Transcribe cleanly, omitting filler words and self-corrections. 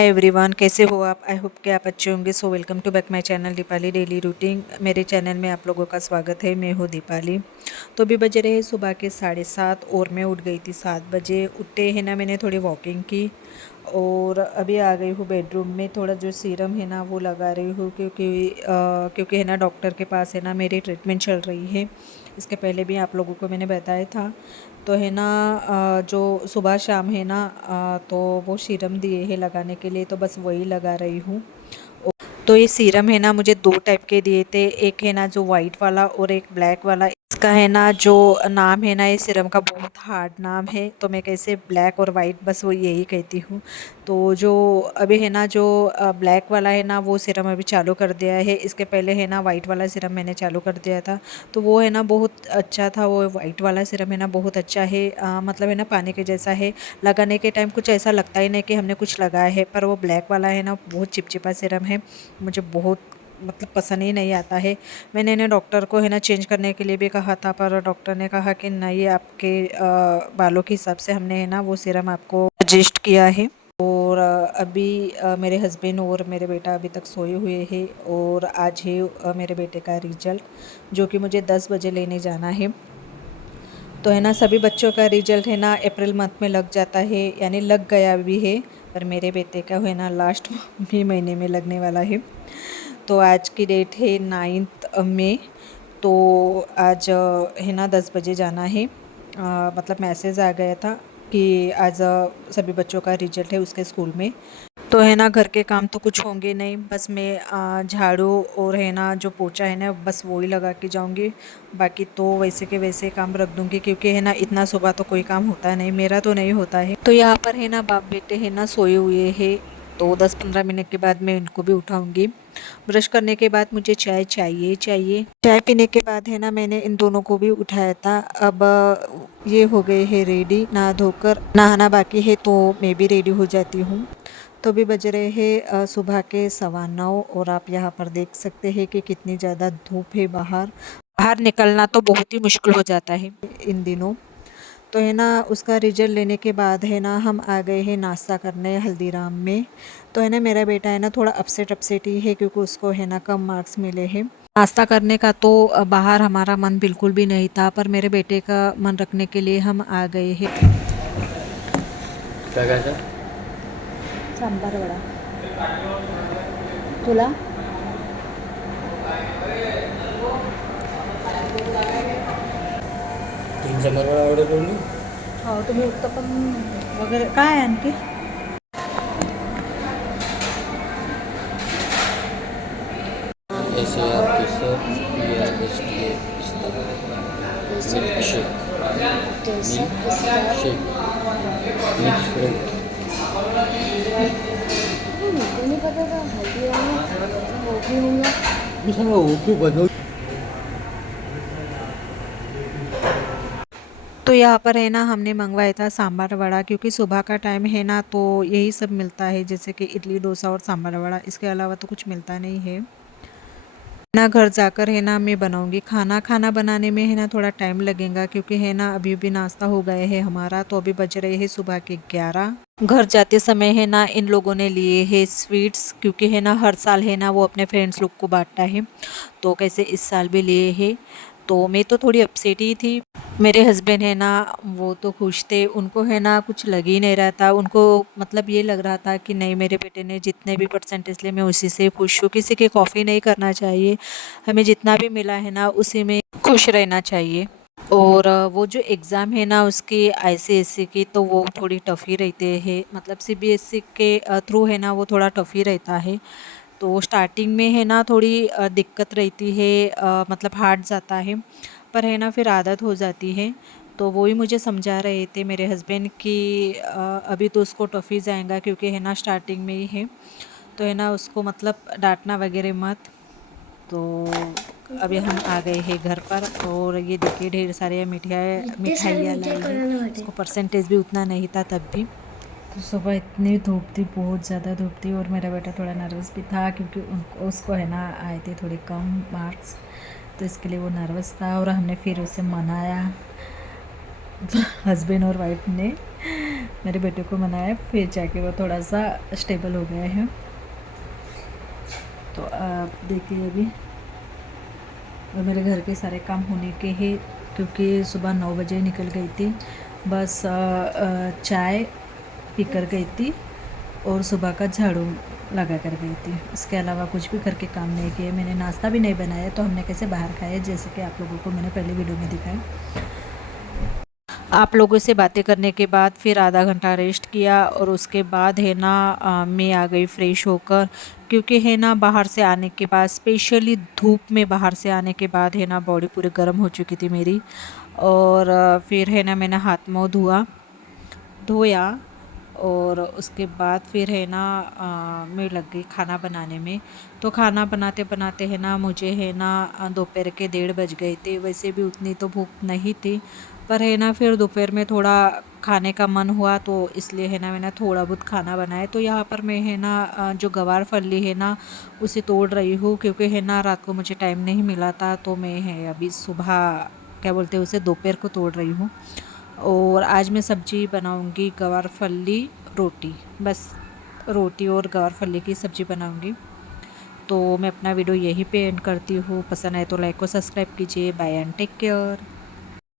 Hi everyone, कैसे हो आप? आई होप कि आप अच्छे होंगे। So welcome to back my channel Deepali daily routine. मेरे चैनल में आप लोगों का स्वागत है। मैं हूँ दीपाली। तो अभी बज रहे हैं सुबह के 7:30 और मैं उठ गई थी 7 बजे। उठते है ना, मैंने थोड़ी वॉकिंग की और अभी आ गई हूँ बेडरूम में। थोड़ा जो सीरम है ना वो लगा रही हूँ क्योंकि है ना डॉक्टर के पास है ना मेरी ट्रीटमेंट चल रही है। इसके पहले भी आप लोगों को मैंने बताया था। तो है ना जो सुबह शाम है ना तो वो सीरम दिए हैं लगाने के लिए, तो बस वही लगा रही हूँ। तो ये सीरम है ना मुझे 2 टाइप के दिए थे। एक है ना जो वाइट वाला और एक ब्लैक वाला। इसका है ना जो नाम है ना, ये सीरम का बहुत हार्ड नाम है, तो मैं कैसे ब्लैक और वाइट बस वो यही कहती हूँ। तो जो अभी है ना जो ब्लैक वाला है ना वो सीरम अभी चालू कर दिया है। इसके पहले है ना वाइट वाला सीरम मैंने चालू कर दिया था। तो वो है ना बहुत अच्छा था। वो वाइट वाला सीरम है ना बहुत अच्छा है। मतलब है ना पानी के जैसा है। लगाने के टाइम कुछ ऐसा लगता ही नहीं कि हमने कुछ लगाया है। पर वो ब्लैक वाला है ना बहुत चिपचिपा सीरम है। मुझे बहुत मतलब पसंद ही नहीं आता है। मैंने इन्हें डॉक्टर को है ना चेंज करने के लिए भी कहा था, पर डॉक्टर ने कहा कि नहीं, आपके बालों के हिसाब से हमने है ना वो सीरम आपको सजेस्ट किया है। और अभी मेरे हस्बैंड और मेरे बेटा अभी तक सोए हुए हैं और आज है मेरे बेटे का रिजल्ट, जो कि मुझे 10 बजे लेने जाना है। तो है ना सभी बच्चों का रिजल्ट है ना अप्रैल मंथ में लग जाता है, यानी लग गया भी है। पर मेरे बेटे का है ना लास्ट ही महीने में लगने वाला है। तो आज की डेट है 9 मई। तो आज है ना 10 बजे जाना है। मतलब मैसेज आ गया था कि आज सभी बच्चों का रिजल्ट है उसके स्कूल में। तो है ना घर के काम तो कुछ होंगे नहीं, बस मैं झाड़ू और है ना जो पोछा है ना बस वही लगा के जाऊंगी। बाकी तो वैसे के वैसे काम रख दूंगी, क्योंकि है ना इतना सुबह तो कोई काम होता नहीं, मेरा तो नहीं होता है। तो यहाँ पर है ना बाप बेटे है ना सोए हुए हैं। तो 10-15 मिनट के बाद मैं इनको भी उठाऊंगी। ब्रश करने के बाद मुझे चाय चाहिए चाहिए। चाय पीने के बाद है ना मैंने इन दोनों को भी उठाया था। अब ये हो गए हैं रेडी, नहा धोकर। नहाना बाकी है तो मैं भी रेडी हो जाती हूँ। तो भी बज रहे हैं सुबह के 9:15 और आप यहाँ पर देख सकते हैं कि कितनी ज़्यादा धूप है बाहर। बाहर निकलना तो बहुत ही मुश्किल हो जाता है इन दिनों। तो है ना उसका रिजल्ट लेने के बाद है ना हम आ गए हैं नाश्ता करने हल्दीराम में। तो है ना मेरा बेटा है ना थोड़ा अपसेट ही है, क्योंकि उसको है ना कम मार्क्स मिले हैं। नाश्ता करने का तो बाहर हमारा मन बिल्कुल भी नहीं था, पर मेरे बेटे का मन रखने के लिए हम आ गए हैं। क्या कहता? सांबार वडा तुला? तीन शंभर ऑर्डर करून हो, तुम्ही उत्तपम वगैरे काय आहे आणखी? ऐसे आपके sir PRSTA milk shake shake mix fruit मुझे नहीं पता था हल्दीराम में वो भी होंगे। ये सब वो क्यों बनो? तो यहाँ पर है ना हमने मंगवाया था सांभर वड़ा, क्योंकि सुबह का टाइम है ना तो यही सब मिलता है, जैसे कि इडली डोसा और सांभर वड़ा। इसके अलावा तो कुछ मिलता नहीं है ना। घर जाकर है ना मैं बनाऊंगी खाना। खाना बनाने में है ना थोड़ा टाइम लगेगा, क्योंकि है ना अभी भी नाश्ता हो गए है हमारा। तो अभी बज रहे हैं सुबह के 11। घर जाते समय है ना इन लोगों ने लिए है स्वीट्स, क्योंकि है ना हर साल है ना वो अपने फ्रेंड्स लोग को बांटता है। तो कैसे इस साल भी लिए है। तो मैं तो थोड़ी अपसेट ही थी। मेरे हस्बैंड है ना वो तो खुश थे। उनको है ना कुछ लग ही नहीं रहा था। उनको मतलब ये लग रहा था कि नहीं, मेरे बेटे ने जितने भी परसेंटेज लिए मैं उसी से खुश हूँ। किसी की कॉफ़ी नहीं करना चाहिए। हमें जितना भी मिला है ना उसी में खुश रहना चाहिए। और वो जो एग्ज़ाम है ना उसकी आईसीएसई की, तो वो थोड़ी टफ़ ही रहते हैं। मतलब सीबीएसई के थ्रू है ना वो थोड़ा टफ़ ही रहता है। तो स्टार्टिंग में है ना थोड़ी दिक्कत रहती है, मतलब हार्ड जाता है। पर है ना फिर आदत हो जाती है। तो वो ही मुझे समझा रहे थे मेरे हस्बैंड कि अभी तो उसको टफ़ ही जाएगा, क्योंकि है ना स्टार्टिंग में ही है। तो है ना उसको मतलब डांटना वगैरह मत। तो अभी हम आ गए हैं घर पर और ये देखिए ढेर सारे इतने सारे मिठाइयाँ मीठे लाई है। कराने बैठे। उसको परसेंटेज भी उतना नहीं था तब भी। तो सुबह इतनी धूप थी, बहुत ज़्यादा धूप थी। और मेरा बेटा थोड़ा नर्वस भी था, क्योंकि उनको उसको है ना आए थे थोड़े कम मार्क्स। तो इसके लिए वो नर्वस था और हमने फिर उसे मनाया हस्बैंड और वाइफ ने। मेरे बेटे को मनाया, फिर जाके वो थोड़ा सा स्टेबल हो गया है। तो आप देखिए अभी और मेरे घर के सारे काम होने के ही, क्योंकि सुबह 9 बजे निकल गई थी। बस चाय पी कर गई थी और सुबह का झाड़ू लगा कर गई थी। इसके अलावा कुछ भी करके काम नहीं किया। मैंने नाश्ता भी नहीं बनाया, तो हमने कैसे बाहर खाया, जैसे कि आप लोगों को मैंने पहले वीडियो में दिखाया। आप लोगों से बातें करने के बाद फिर आधा घंटा रेस्ट किया और उसके बाद है ना मैं आ गई फ्रेश होकर, क्योंकि है ना बाहर से आने के बाद, स्पेशली धूप में बाहर से आने के बाद है ना बॉडी पूरी गर्म हो चुकी थी मेरी। और फिर है ना मैंने हाथ मुँह धोया और उसके बाद फिर है ना मैं लग गई खाना बनाने में। तो खाना बनाते बनाते है ना मुझे है ना दोपहर के 1:30 बज गए थे। वैसे भी उतनी तो भूख नहीं थी, पर है ना फिर दोपहर में थोड़ा खाने का मन हुआ, तो इसलिए है ना मैंने थोड़ा बहुत खाना बनाया। तो यहाँ पर मैं है ना जो गवार फली है ना उसे तोड़ रही हूँ, क्योंकि है ना रात को मुझे टाइम नहीं मिला था, तो मैं है अभी सुबह क्या बोलते हैं उसे दोपहर को तोड़ रही हूँ। और आज मैं सब्ज़ी बनाऊंगी गवार फली रोटी, बस रोटी और गवार फली की सब्ज़ी बनाऊंगी। तो मैं अपना वीडियो यहीं पे एंड करती हूँ। पसंद आए तो लाइक और सब्सक्राइब कीजिए। Bye and take care.